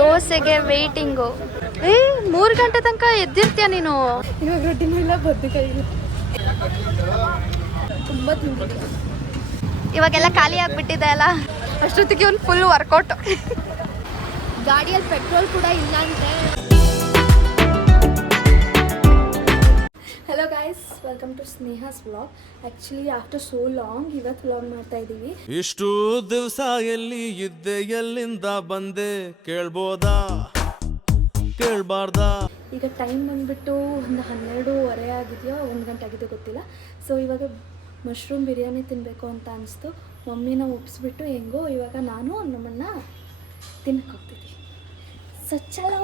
ದೋಸೆಗೆ ವೇಟಿಂಗು. 3 ಗಂಟೆ ತನಕ ಎದ್ದಿರ್ತೀಯ ನೀನು. ಇವಾಗ ರೊಟ್ಟಿನೂ ಇಲ್ಲ, ಬದ್ನೆಕಾಯಿ ಇಲ್ಲ, ತುಂಬ ತಿಂದಿದ್ದೀನಿ. ಇವಾಗೆಲ್ಲ ಖಾಲಿ ಆಗಿಬಿಟ್ಟಿದೆ ಅಲ್ಲ, ಅಷ್ಟೊತ್ತಿಗೆ ಒಂದು ಫುಲ್ ವರ್ಕೌಟ್. ಗಾಡಿಯಲ್ಲಿ ಪೆಟ್ರೋಲ್ ಕೂಡ ಇಲ್ಲ ಅಂತೆ. Hello guys, welcome to Sneha's vlog. Actually after so long ಇವತ್ತು ವ್ಲಾಗ್ ಮಾಡ್ತಾ ಇದ್ದೀವಿ. ಇಷ್ಟು ದಿವಸ ಎಲ್ಲಿ ಇದ್ದೆ, ಎಲ್ಲಿಂದ ಬಂದೆ, ಕೇಳ್ಬೋದಾ ಕೇಳ್ಬಾರ್ದಾ? ಈಗ ಟೈಮ್ ಬಂದುಬಿಟ್ಟು ಒಂದು 12:30 ಆಗಿದೆಯೋ 1 ಗಂಟೆ ಆಗಿದೆ ಗೊತ್ತಿಲ್ಲ. ಸೊ ಇವಾಗ ಮಶ್ರೂಮ್ ಬಿರಿಯಾನಿ ತಿನ್ನಬೇಕು ಅಂತ ಅನಿಸ್ತು. ಮಮ್ಮಿನ ಒಪ್ಪಿಸ್ಬಿಟ್ಟು ಹೆಂಗೋ ಇವಾಗ ನಾನು ನಮ್ಮನ್ನ ತಿನ್ನಕ್ಕೆ ಹೋಗ್ತಿದ್ವಿ. ಸೊ ಚಲೋ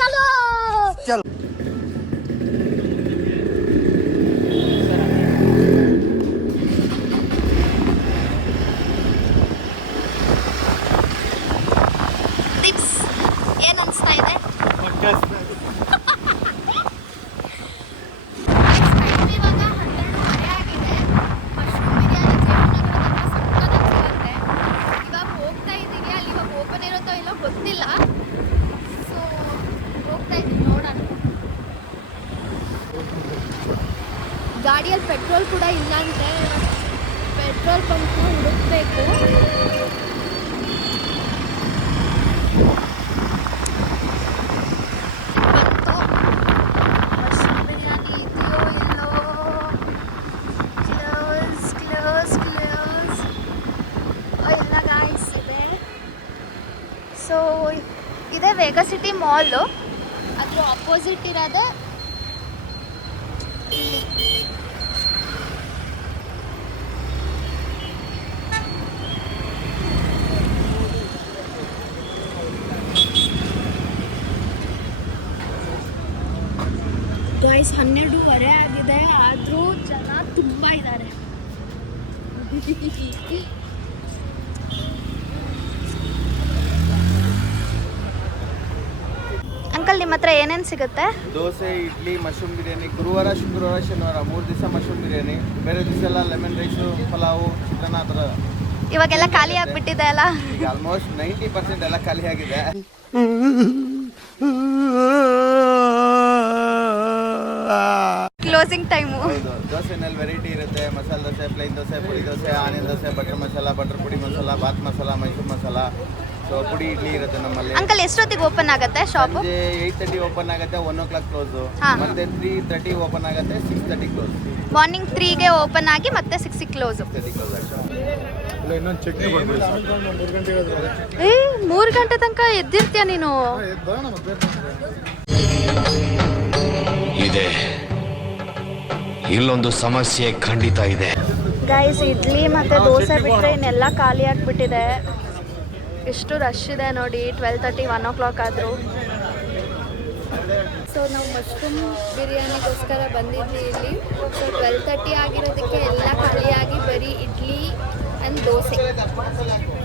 ಚಲೋ. ಏನ್ ಅನ್ಸ್ತಾ ಇದೆ? ಇವಾಗ 12:30 ಆಗಿದೆ. ಮಶ್ರೂಮ್ ಬಿರಿಯಾನಿ ಸಿಗುತ್ತೆ. ಇವಾಗ ಹೋಗ್ತಾ ಇದ್ದೀವಿ. ಅಲ್ಲಿ ಇವಾಗ ಓಪನ್ ಇರುತ್ತೋ ಇಲ್ಲೋ ಗೊತ್ತಿಲ್ಲ. ಸೊ ಹೋಗ್ತಾ ಇದ್ದೀವಿ, ನೋಡೋಣ. ಗಾಡಿಯಲ್ಲಿ ಪೆಟ್ರೋಲ್ ಕೂಡ ಇಲ್ಲ ಅಂತೆ. ಪೆಟ್ರೋಲ್ ಬಂಕ್ನ ಹುಡುಕ್ಬೇಕು. ಸೊ ಇದೇ ವೇಗಾ ಸಿಟಿ ಮಾಲು. ಅದ್ರ ಆಪೋಸಿಟ್ ಇರೋದು ಇಲ್ಲಿ. ಗೈಸ್ 12:30 ಆಗಿದೆ, ಆದರೂ ಜನ ತುಂಬ ಇದ್ದಾರೆ. ಅಂಕಲ್, ನಿಮ್ಮ ಹತ್ರ ಏನೇನು ಸಿಗುತ್ತೆ? ದೋಸೆ, ಇಡ್ಲಿ, ಮಶ್ರೂಮ್ ಬಿರಿಯಾನಿ. ಗುರುವಾರ, ಶುಕ್ರವಾರ, ಶನಿವಾರ 3 ದಿವಸ ಮಶ್ರೂಮ್ ಬಿರಿಯಾನಿ. ಬೇರೆ ದಿವಸ ಎಲ್ಲ ಲೆಮನ್ ರೈಸು, ಪಲಾವು, ಚಿತ್ರಾನ್ನ ಆ ಥರ. ಇವಾಗೆಲ್ಲ ಖಾಲಿ ಆಗಿಬಿಟ್ಟಿದೆ ಅಲ್ಲ, ಈಗ ಆಲ್ಮೋಸ್ಟ್ 90% ಎಲ್ಲ ಖಾಲಿ ಆಗಿದೆ. Closing time. ಹೌದು, ದೋಸೆನಲ್ಲಿ ವೆರೈಟಿ ಇರುತ್ತೆ. ಮಸಾಲೆ ದೋಸೆ, ಪ್ಲೈನ್ ದೋಸೆ, ಪುಡಿ dosa, onion dosa, butter masala, butter ಪುಡಿ ಮಸಾಲ, ಬಾತ್ ಮಸಾಲ, ಮೈಸೂರು ಮಸಾಲ. ಸೊ ಪುಡಿ ಇಡ್ಲಿ ಇರುತ್ತೆ ನಮ್ಮಲ್ಲಿ. ಅಂಕಲ್, ಎಷ್ಟೊತ್ತಿಗೆ ಓಪನ್ ಆಗುತ್ತೆ ಶಾಪು? ಸಂಜೆ 8:30 ಓಪನ್ ಆಗುತ್ತೆ, 1 o'clock ಕ್ಲೋಸು. ಹಾ. ಮತ್ತೆ 3:30 ಓಪನ್ ಆಗುತ್ತೆ, 6:30 ಕ್ಲೋಸ್. ಮಾರ್ನಿಂಗ್ 3ಗೆ ಓಪನ್ ಆಗಿ ಮತ್ತೆ 6ಗೆ ಕ್ಲೋಸು. 6:30 ಕ್ಲೋಸ್ ಆಗುತ್ತೆ. 3 ಗಂಟೆ ತನಕ ಎದ್ದಿರ್ತೀಯ ನೀನು. ಇದೆ, ಇಲ್ಲೊಂದು ಸಮಸ್ಯೆ ಖಂಡಿತ ಇದೆ. ಗೈಸ್, ಇಡ್ಲಿ ಮತ್ತು ದೋಸೆ ಬಿಟ್ಟರೆ ಇನ್ನೆಲ್ಲ ಖಾಲಿ ಆಗಿಬಿಟ್ಟಿದೆ. ಎಷ್ಟು ರಶ್ ಇದೆ ನೋಡಿ. 12:30, 1 o'clock ಆದರೂ. ಸೊ ನಾವು ಮಶ್ರೂಮ್ ಬಿರಿಯಾನಿಗೋಸ್ಕರ ಬಂದಿದ್ವಿ ಇಲ್ಲಿ. ಸೊ 12:30 ಆಗಿರೋದಕ್ಕೆ ಎಲ್ಲ ಖಾಲಿಯಾಗಿ ಬರೀ ಇಡ್ಲಿ ಆ್ಯಂಡ್ ದೋಸೆ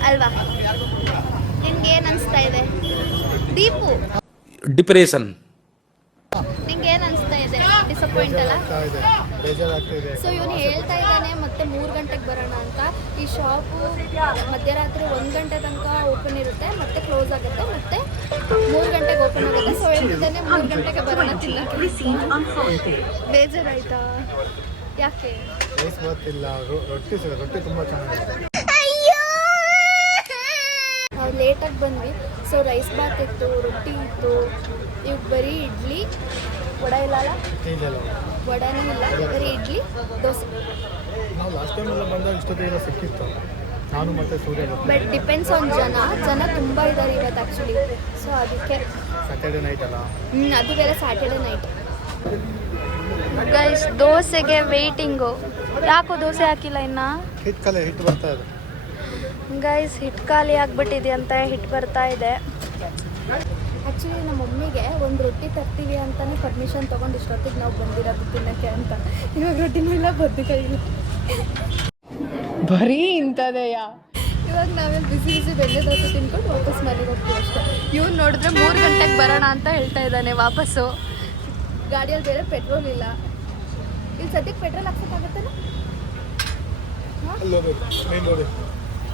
ಅಲ್ವಾ? ನಿನ್ಗೆ ಏನು ಅನಿಸ್ತಾ ಇದೆ ದೀಪು? ಡಿಪ್ರೆಷನ್. ನಿಂಗೆ ಏನು ಅನಿಸ್ತಾ ಇದೆ? ಡಿಸಪಾಯಿಂಟ್ ಅಲ್ಲ? ಸೊ ಇವನು ಹೇಳ್ತಾ ಇದ್ದಾನೆ ಮತ್ತೆ 3 ಗಂಟೆಗೆ ಬರೋಣ ಅಂತ. ಈ ಶಾಪು ಮಧ್ಯರಾತ್ರಿ 1 ಗಂಟೆ ತನಕ ಓಪನ್ ಇರುತ್ತೆ, ಮತ್ತೆ ಕ್ಲೋಸ್ ಆಗುತ್ತೆ, ಮತ್ತೆ 3 ಗಂಟೆಗೆ ಓಪನ್ ಆಗುತ್ತೆ. ಸೊ ಹೇಳ್ತಿದ್ದಾನೆ 3 ಗಂಟೆಗೆ ಬರೋಣ ತಿನ್ನಕ್ಕೆ. ಬೇಜಾರಾಯ್ತಾ? ಯಾಕೆ? ನಾವು ಲೇಟಾಗಿ ಬಂದ್ವಿ. ಸೊ ರೈಸ್ ಬಾತ್ ಇತ್ತು, ರೊಟ್ಟಿ ಇತ್ತು. ಈಗ ಬರೀ ಇಡ್ಲಿ, ವಡ ಇಲ್ಲ ಅಲ್ಲ? ವಡನೂ ಇಲ್ಲ, ಬರೀ ಇಡ್ಲಿ ದೋಸೆ. ನಾವು ಲಾಸ್ಟ್ ಟೈಮ್ ಎಲ್ಲ ಬಂದಾಗ ಇಷ್ಟೊತ್ತಿಗೆಲ್ಲ ಸಿಕ್ಕಿತ್ತು, ನಾನು ಮತ್ತು ಸೂರ್ಯ. ಬಟ್ ಡಿಪೆಂಡ್ಸ್ ಆನ್ ಜನ ತುಂಬ ಇದ್ದಾರೆ ಇವತ್ತು ಆ್ಯಕ್ಚುಲಿ. ಸೊ ಅದಕ್ಕೆ ಸ್ಯಾಟರ್ಡೆ ನೈಟ್ ಅಲ್ಲ. ಅದು ಬೇರೆ ಸ್ಯಾಟರ್ಡೆ ನೈಟ್. ಗೈಸ್, ದೋಸೆಗೆ ವೇಟಿಂಗು. ಯಾಕೋ ದೋಸೆ ಹಾಕಿಲ್ಲ ಇನ್ನು? ಹಿಟ್ಟು ಬರ್ತಾ ಇದೆ ಗೈಸ್. ಹಿಟ್ಟು ಖಾಲಿ ಆಗಿಬಿಟ್ಟಿದೆ ಅಂತ ಹಿಟ್ಟು ಬರ್ತಾ ಇದೆ. ಆ್ಯಕ್ಚುಲಿ ನಮ್ಮ ಮಮ್ಮಿಗೆ ಒಂದು ರೊಟ್ಟಿ ತರ್ತೀವಿ ಅಂತಲೇ ಪರ್ಮಿಷನ್ ತೊಗೊಂಡು ಇಷ್ಟೊತ್ತಿಗೆ ನಾವು ಬಂದಿರೋದು ತಿನ್ನೋಕ್ಕೆ ಅಂತ. ಇವಾಗ ರೊಟ್ಟಿನೂ ಇಲ್ಲ, ಬದ್ನೆಕಾಯಿ ಇಲ್ಲ, ಬರೀ ಇಂಥದೆಯಾ? ಇವಾಗ ನಾವೇನು ಬಿಸಿ ಬೆಣ್ಣೆ ದೋಸೆ ತಿನ್ಕೊಂಡು ವಾಪಸ್ ಮನೆಗೆ ಹೋಗ್ತೀವಿ ಅಷ್ಟೇ. ಇವ್ನು ನೋಡಿದ್ರೆ 3 ಗಂಟೆಗೆ ಬರೋಣ ಅಂತ ಹೇಳ್ತಾ ಇದ್ದಾನೆ ವಾಪಸ್ಸು. ಗಾಡಿಯಲ್ಲಿ ಬೇರೆ ಪೆಟ್ರೋಲ್ ಇಲ್ಲ. ಇಲ್ಲಿ ಸದ್ಯಕ್ಕೆ ಪೆಟ್ರೋಲ್ ಹಾಕ್ಸೋಕ್ಕಾಗತ್ತಲ್ಲ?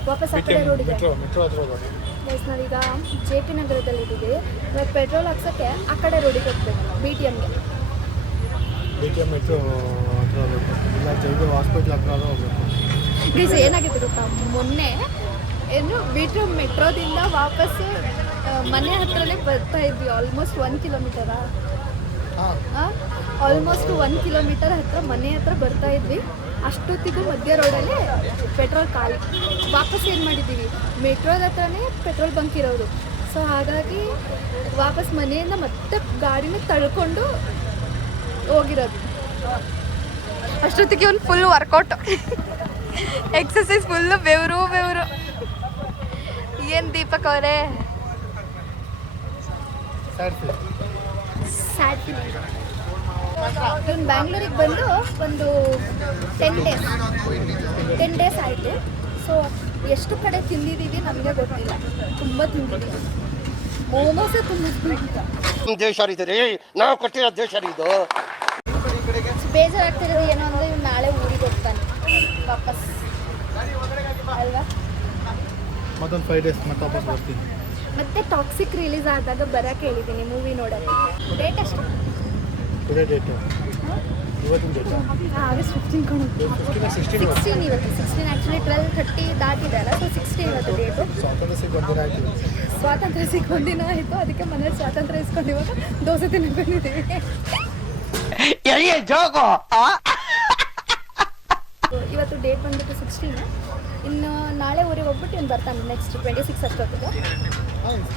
ವಾಪಸ್ ಆ ಕಡೆ ರೋಡಿಗೆ ಮೆಟ್ರೋ ಹತ್ರ ಹೋಗೋದು. ಗೈಸ್ ನಾವೀಗ ಜೆ ಪಿ ನಗರದಲ್ಲಿದ್ದೀವಿ. ಇವಾಗ ಪೆಟ್ರೋಲ್ ಹಾಕ್ಸೋಕ್ಕೆ ಆ ಕಡೆ ರೋಡಿಗೆ ಹೋಗ್ಬೇಕು, BTMಗೆ. BTM ಮೆಟ್ರೋ ಹತ್ರ ಹೋಗ್ಬೇಕು, ಇಲ್ಲ ಜೈದೇವ್ ಹಾಸ್ಪಿಟ್ಲ್ ಹತ್ರ ಹೋಗ್ಬೇಕು. ಗೈಸ್ ಏನಾಗಿದೆ ಗೊತ್ತಾ, ಮೊನ್ನೆ BTM ಮೆಟ್ರೋದಿಂದ ವಾಪಸ್ ಮನೆ ಹತ್ರನೇ ಬರ್ತಾ ಇದ್ವಿ. ಆಲ್ಮೋಸ್ಟ್ 1 ಕಿಲೋಮೀಟರಾ, ಆಲ್ಮೋಸ್ಟ್ 1 ಕಿಲೋಮೀಟರ್ ಹತ್ರ ಮನೆ ಹತ್ರ ಬರ್ತಾ ಇದ್ವಿ. ಅಷ್ಟೊತ್ತಿಗೂ ಮಧ್ಯ ರೋಡಲ್ಲಿ ಪೆಟ್ರೋಲ್ ಖಾಲಿ. ವಾಪಸ್ ಏನು ಮಾಡಿದ್ದೀವಿ, ಮೆಟ್ರೋದ ಹತ್ರನೇ ಪೆಟ್ರೋಲ್ ಬಂಕ್ ಇರೋದು. ಸೊ ಹಾಗಾಗಿ ವಾಪಸ್ ಮನೆಯಿಂದ ಮತ್ತೆ ಗಾಡಿನ ತಳ್ಕೊಂಡು ಹೋಗಿರೋದು. ಅಷ್ಟೊತ್ತಿಗೆ ಒಂದು ಫುಲ್ ವರ್ಕೌಟ್, ಎಕ್ಸಸೈಸ್ ಫುಲ್ಲು ಬೆವರು. ಏನು ದೀಪಕ್ ಅವರೇ ಸ್ಯಾಡ್ ಫೀಲಿಂಗ್. ಇವನು ಬ್ಯಾಂಗ್ಳೂರಿಗೆ ಬಂದು ಒಂದು 10 ಡೇಸ್ ಆಯಿತು. ಸೊ ಎಷ್ಟು ಕಡೆ ತಿಂದಿದ್ದೀವಿ ನಮಗೆ ಗೊತ್ತಿಲ್ಲ, ತುಂಬ ತಿಂದಿದ್ದೀವಿ. ಮೋಮೋಸೇ ತುಂಬ ದೇಶ ರೀ ನಾವು ಕೊಟ್ಟಿರೋ ದೇಶ ಇದು. ಬೇಜಾರಾಗ್ತಿರೋದು ಏನೋ ಅಂದರೆ ಇವ್ನು ನಾಳೆ ಊರಿಗೆ ಹೋಗ್ತಾನೆ ವಾಪಸ್ ಅಲ್ವಾ. ಮತ್ತೊಂದು 5 ಡೇಸ್ ಮತ್ತೆ ವಾಪಸ್ ಬರ್ತೀನಿ. ಮತ್ತೆ ಟಾಕ್ಸಿಕ್ ರಿಲೀಸ್ ಆದಾಗ ಬರೋಕ್ಕೆ ಹೇಳಿದ್ದೀನಿ ಮೂವಿ ನೋಡೋಕ್ಕೆ. ಡೇಟ್ ಎಷ್ಟು? ಇದೇ ಡೇಟು, ಇವತ್ತಿನ ಡೇಟು ಆಗಸ್ಟ್ 15 16 ಇವತ್ತು 16. ಆ್ಯಕ್ಚುಲಿ 12:30 ದಾಟಿದೆ ಅಲ್ಲ, ಸೊ 16 ಇವತ್ತು ಡೇಟು. ಸ್ವಾತಂತ್ರ್ಯ ಸಿಕ್ಕ ಒಂದಿನ ಆಯ್ತು. ಸ್ವಾತಂತ್ರ್ಯ ಸಿಕ್ಕ ಒಂದಿನ ಆಯಿತು, ಅದಕ್ಕೆ ಮನೇಲಿ ಸ್ವಾತಂತ್ರ್ಯ ಇಸ್ಕೊಂಡು ಇವಾಗ ದೋಸೆ ತಿನ್ನಕ್ಕೆ ಬಂದಿದ್ದೀವಿ. ಇವತ್ತು ಡೇಟ್ ಬಂದ್ಬಿಟ್ಟು 16. ಇನ್ನು ನಾಳೆ ಊರಿಗೆ ಹೋಗ್ಬಿಟ್ಟು ಇನ್ನು ಬರ್ತಾನೆ ನೆಕ್ಸ್ಟ್ 26 ಅಷ್ಟೊತ್ತಿಗೆ.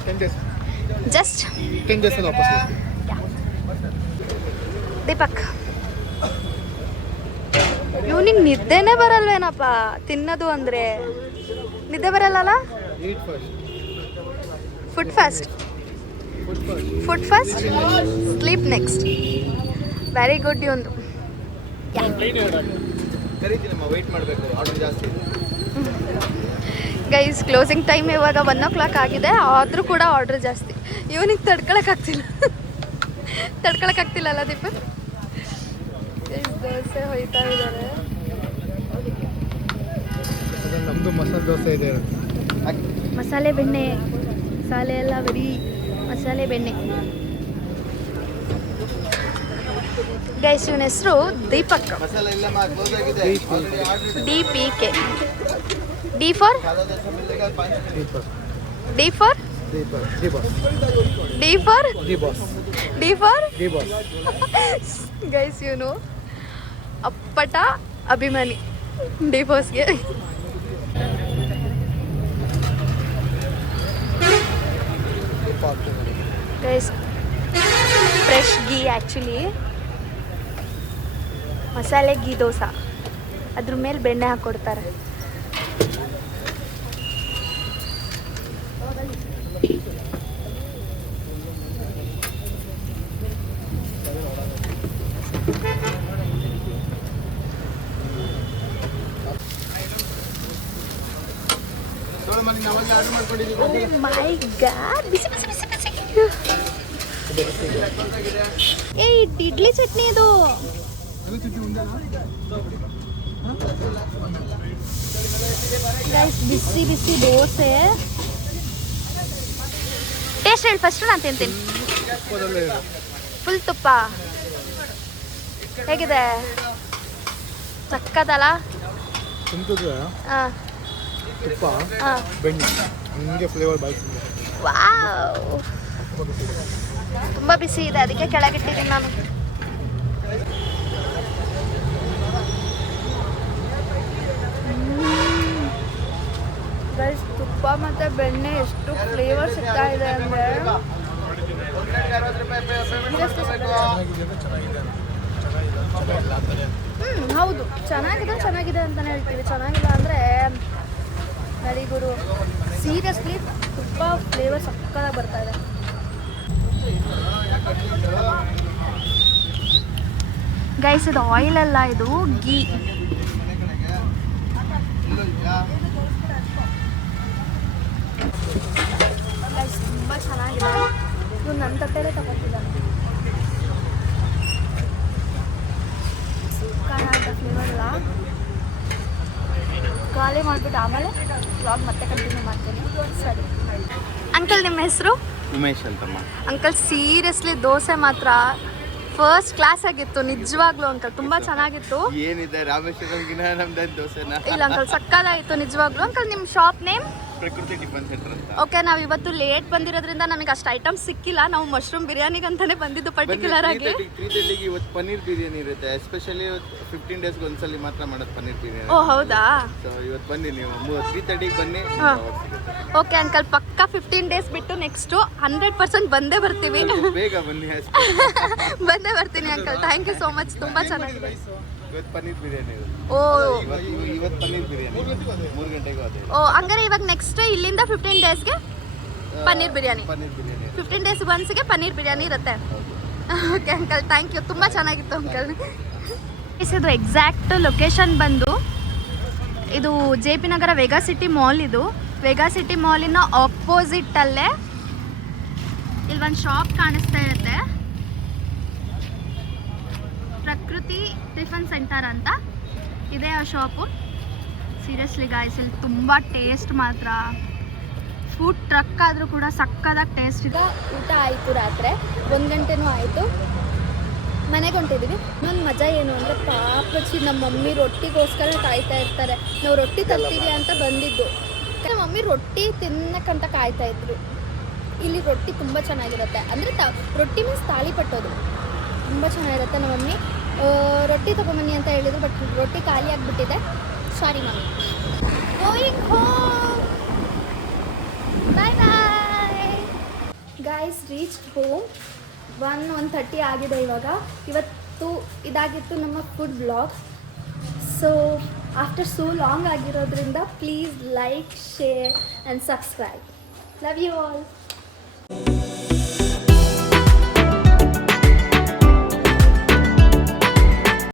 10 ಡೇಸ್ ಜಸ್ಟ್ 10 ಡೇಸಲ್ಲಿ ವಾಪಸ್ ಬರ್ತೀನಿ. ದೀಪಕ್ ಇವನಿಗೆ ನಿದ್ದೆನೇ ಬರಲ್ವೇನಪ್ಪ, ತಿನ್ನೋದು ಅಂದರೆ ನಿದ್ದೆ ಬರಲ್ಲಲ್ಲ. Eat first, food first sleep next. Very good ಇವಂದು. ಕರೀತೀನಮ್ಮ, ವೆಯ್ಟ್ ಮಾಡಬೇಕು, ಆರ್ಡರ್ ಜಾಸ್ತಿ ಇದೆ. ಗೈಸ್ ಕ್ಲೋಸಿಂಗ್ ಟೈಮ್ ಇವಾಗ 1 o'clock ಆಗಿದೆ, ಆದರೂ ಕೂಡ ಆರ್ಡ್ರ್ ಜಾಸ್ತಿ. ಇವನಿಗೆ ತಡ್ಕೊಳಕ್ಕಾಗ್ತಿಲ್ಲ ದೀಪಕ್. ದೋಸೆ ಹೋಯ್ತಾ ಇದ್ದಾರೆ. ನಮ್ಮದು ಮಸಾಲೆ ದೋಸೆ ಇದೆ. ಮಸಾಲೆ ಬೆಣ್ಣೆ, ಮಸಾಲೆ ಎಲ್ಲ ಬರೀ ಮಸಾಲೆ ಬೆಣ್ಣೆ. ಗೈಸ್ ಇವನ ಹೆಸರು ದೀಪಕ್. ಮಸಾಲ ಇಲ್ಲಮ್ಮ, ಕ್ಲೋಸ್ ಆಗಿದೆ. DPK. D for D for guys ಇವನು ಅಪ್ಪಟ ಅಭಿಮಾನಿ ಡಿ ಬಾಸ್ಗೆ. Guys fresh ghee, actually masala ghee dosa, ಅದ್ರ ಮೇಲೆ ಬೆಣ್ಣೆ ಹಾಕ್ಕೊಡ್ತಾರೆ. ಮೈ ಗಾಡ್, ಬಿಸಿ ಬಿಸಿ ಬಿಸಿ ಬಿಸಿ. ಏ ಇಡ್ಲಿ ಚಟ್ನಿ ಇದು. ಗೈಸ್ ಬಿಸಿ ಬಿಸಿ ದೋಸೆ. ಟೇಸ್ಟ್ ಹೇಳಿ ಫಸ್ಟು, ನಾನು ತಿಂತೀನಿ. ಫುಲ್ ತುಪ್ಪ ಹೇಗಿದೆ? ಸಕ್ಕದಲ್ಲ? ಹಾಂ, ತುಪ್ಪ ಬೆಣ್ಣೆ ನಿಮಗೆ ಫ್ಲೇವರ್ ಬಾಯ್ಸ್. ವಾವ್, ತುಂಬ ಬಿಸಿ ಇದೆ, ಅದಕ್ಕೆ ಕೆಳಗಿಟ್ಟಿದ್ದೀನಿ ನಾನು. ಗೈಸ್ ತುಪ್ಪ ಮತ್ತು ಬೆಣ್ಣೆ ಎಷ್ಟು ಫ್ಲೇವರ್ ಸಿಗ್ತಾ ಇದೆ ಅಂದರೆ ಹೌದು, ಚೆನ್ನಾಗಿದೆ ಅಂತಲೇ ಹೇಳ್ತೀವಿ. ಚೆನ್ನಾಗಿಲ್ಲ ಅಂದರೆ ನಡಿಗುರು. ಸೀರಿಯಸ್ಲಿ ತುಪ್ಪ ಫ್ಲೇವರ್ ಸಕ್ಕತ್ತಾಗಿ ಬರ್ತಾ ಇದೆ. ಗೈಸ್ ಇದು ಆಯಿಲ್ ಅಲ್ಲ, ಇದು ಗೀ. ಗೈಸ್ ತುಂಬ ಚೆನ್ನಾಗಿದೆ. ಇವ್ನು ನನ್ನ ತಟ್ಟೆಲೇ ತಗೊತಿದ್ದಾನೆ. ಫ್ಲೇವರ್ ಅಲ್ಲ, ಖಾಲಿ ಮಾಡಿಬಿಟ್ಟು ಆಮೇಲೆ ವ್ಲಾಗ್ ಮತ್ತೆ ಕಂಟಿನ್ಯೂ ಮಾಡ್ತೀನಿ. ಸರಿ ಅಂಕಲ್, ನಿಮ್ಮ ಹೆಸರು? ಉಮೇಶ್ ಅಂತಮ್ಮ. ಅಂಕಲ್ ಸೀರಿಯಸ್ಲಿ ದೋಸೆ ಮಾತ್ರ ಫಸ್ಟ್ ಕ್ಲಾಸ್ ಆಗಿತ್ತು ನಿಜವಾಗ್ಲೂ ಅಂಕಲ್, ತುಂಬ ಚೆನ್ನಾಗಿತ್ತು. ಏನಿದೆ ರಾಮೇಶ್ವರಂಗಿನ ನಮ್ದು ದೋಸೆನ. ಇಲ್ಲ ಅಂಕಲ್, ಸಕ್ಕತ್ತಾಗಿತ್ತು ನಿಜವಾಗ್ಲೂ. ಅಂಕಲ್ ನಿಮ್ಮ ಶಾಪ್ ನೇಮ್? ಪ್ರಕೃತಿ ಟಿಫನ್ ಸೆಂಟರ್ ಅಂತ. ಓಕೆ, ನಾವು ಇವತ್ತು ಲೇಟ್ ಬಂದಿರೋದ್ರಿಂದ ನಮಗೆ ಅಷ್ಟು ಐಟಮ್ಸ್ ಸಿಕ್ಕಿಲ್ಲ. ನಾವು ಮಶ್ರೂಮ್ ಬಿರಿಯಾನಿಗಂತಾನೆ ಬಂದಿದ್ದು ಪರ್ಟಿಕ್ಯುಲರ್ ಆಗಿ. 3:30ಗೆ ಇವತ್ತು ಪನ್ನೀರ್ ಬಿರಿಯಾನಿ ಇರುತ್ತೆ. ಎಸ್ಪೆಷಲಿ 15 ಡೇಸ್ಗೆ ಒಂದ್ಸಲಿ ಮಾತ್ರ ಮಾಡೋದು ಪನ್ನೀರ್ ಬಿರಿಯಾನಿ. ಓ ಹೌದಾ? ಸೊ ಇವತ್ತು ಬನ್ನಿ, ನೀವು 3:30ಗೆ ಬನ್ನಿ. ಓಕೆ ಅಂಕಲ್, ಪಕ್ಕ 15 ಡೇಸ್ ಬಿಟ್ಟು ನೆಕ್ಸ್ಟು 100% ಬಂದೇ ಬರ್ತೀವಿ. ಬೇಗ ಬನ್ನಿ. ಬಂದೇ ಬರ್ತೀನಿ uncle. Thank you so much, ತುಂಬ ಚೆನ್ನಾಗಿದೆ. ಇವತ್ತು ಪನ್ನೀರ್ ಬಿರಿಯಾನಿ ಇರುತ್ತೆ. ಓ ಇವತ್ತು ಪನ್ನೀರ್ ಬಿರಿಯಾನಿ 3 ಗಂಟೆಗೂ ಅದೇ. ಓ ಹಂಗಾರೆ ಇವಾಗ ನೆಕ್ಸ್ಟ್ ಇಲ್ಲಿಂದ 15 ಡೇಸ್ಗೆ ಪನ್ನೀರ್ ಬಿರಿಯಾನಿ. 15 ಡೇಸ್ ಒನ್ಸ್ಗೆ ಪನ್ನೀರ್ ಬಿರಿಯಾನಿ ಇರುತ್ತೆ. ಓಕೆ ಅಂಕಲ್, ಥ್ಯಾಂಕ್ ಯು, ತುಂಬ ಚೆನ್ನಾಗಿತ್ತು ಅಂಕಲ್. ಇದು ಎಕ್ಸಾಕ್ಟ್ ಲೊಕೇಶನ್ ಬಂದು ಇದು ಜೆ ಪಿ ನಗರ ವೇಗಾ ಸಿಟಿ ಮಾಲ್. ಇದು ವೇಗಾ ಸಿಟಿ ಮಾಲಿನ ಆಪೋಸಿಟಲ್ಲೇ ಇಲ್ಲೊಂದು ಶಾಪ್ ಕಾಣಿಸ್ತಾ ಇರುತ್ತೆ, ಪ್ರಕೃತಿ ಟಿಫನ್ ಸೆಂಟರ್ ಅಂತ ಇದೆ ಆ ಶಾಪು. ಸೀರಿಯಸ್ಲಿ ಗಾಯ್ಸ್, ಇಲ್ಲಿ ತುಂಬ ಟೇಸ್ಟ್ ಮಾತ್ರ. ಫುಡ್ ಟ್ರಕ್ ಆದರೂ ಕೂಡ ಸಕ್ಕದಾಗಿ ಟೇಸ್ಟ್ ಇದೆ. ಊಟ ಆಯಿತು, ರಾತ್ರಿ 1 ಗಂಟೆನೂ ಆಯಿತು, ಮನೆಗೆ ಹೊಂಟಿದ್ದೀವಿ. ಇನ್ನೊಂದು ಮಜಾ ಏನು ಅಂದರೆ ಪಾಪಚ್ಚಿ ನಮ್ಮ ಮಮ್ಮಿ ರೊಟ್ಟಿಗೋಸ್ಕರ ಕಾಯ್ತಾ ಇರ್ತಾರೆ. ನಾವು ರೊಟ್ಟಿ ತರ್ತೀವಿ ಅಂತ ಬಂದಿದ್ದು, ನಮ್ಮ ಮಮ್ಮಿ ರೊಟ್ಟಿ ತಿನ್ನಕ್ಕಂತ ಕಾಯ್ತಾ ಇದ್ರು. ಇಲ್ಲಿ ರೊಟ್ಟಿ ತುಂಬ ಚೆನ್ನಾಗಿರುತ್ತೆ, ಅಂದರೆ ರೊಟ್ಟಿ ಮೀನ್ಸ್ ತಾಳಿ ಪಟ್ಟೋದು ತುಂಬ ಚೆನ್ನಾಗಿರುತ್ತೆ. ನಮ್ಮ ಮಮ್ಮಿ ರೊಟ್ಟಿ ತೊಗೊಂಬನ್ನಿ ಅಂತ ಹೇಳಿದ್ರು, ಬಟ್ ರೊಟ್ಟಿ ಖಾಲಿ ಆಗಿಬಿಟ್ಟಿದೆ. Sorry mummy. Going home, bye bye guys. Reach home 1:30 ಆಗಿದೆ ಇವಾಗ. ಇವತ್ತು ಇದಾಗಿತ್ತು ನಮ್ಮ food blog. So after so long ಆಗಿರೋದ್ರಿಂದ please like, share and subscribe. Love you all.